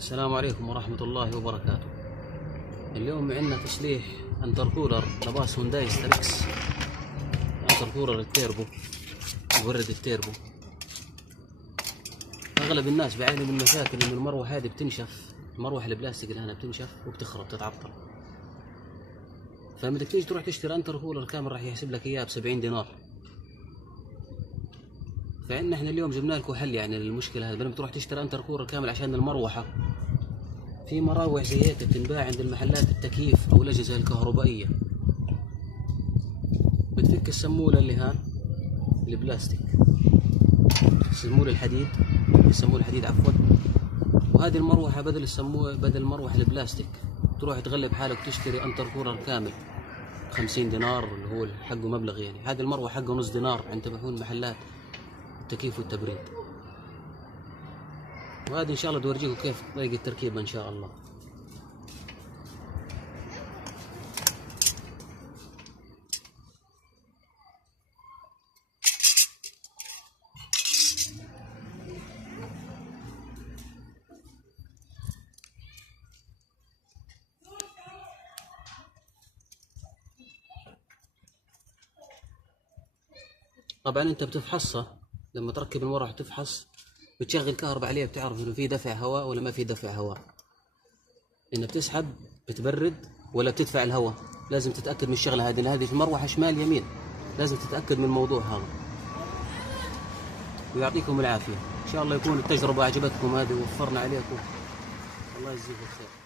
السلام عليكم ورحمة الله وبركاته. اليوم عندنا تصليح انتركولر لباص هونداي ستريكس، انتركولر التيربو، مبرد التيربو. اغلب الناس بيعانوا من مشاكل ان المروحة هذه بتنشف، المروحة البلاستيك اللي هنا بتنشف وبتخرب تتعطل. فلما بدك تيجي تروح تشتري انتركولر كامل راح يحسب لك اياه ب70 دينار. فعندنا احنا اليوم جبنا لكم حل يعني للمشكلة هذه، بدل ما تروح تشتري انتركولر كامل عشان المروحة. في مراوح زي هيك بتنباع عند المحلات التكييف او الاجهزه الكهربائيه. بتفك السموله اللي هان البلاستيك، السموله الحديد، السموله الحديد عفوا. وهذه المروحه بدل المروحه البلاستيك تروح تغلب حالك تشتري انتركولر كامل 50 دينار اللي هو حقه مبلغ يعني. هذه المروحه حقه نص دينار عند تبعون محلات التكييف والتبريد. وهذه ان شاء الله تورجيكم كيف طريقه التركيبه ان شاء الله. طبعا انت بتفحصها لما تركب المروحه، تفحص بتشغل كهرباء عليها بتعرف انه في دفع هواء ولا ما في دفع هواء، انك بتسحب بتبرد ولا بتدفع الهواء. لازم تتاكد من الشغله هذه، هذه المروحه شمال يمين، لازم تتاكد من الموضوع هذا. ويعطيكم العافيه، ان شاء الله يكون التجربه عجبتكم هذه ووفرنا عليكم. الله يجزيكم خير.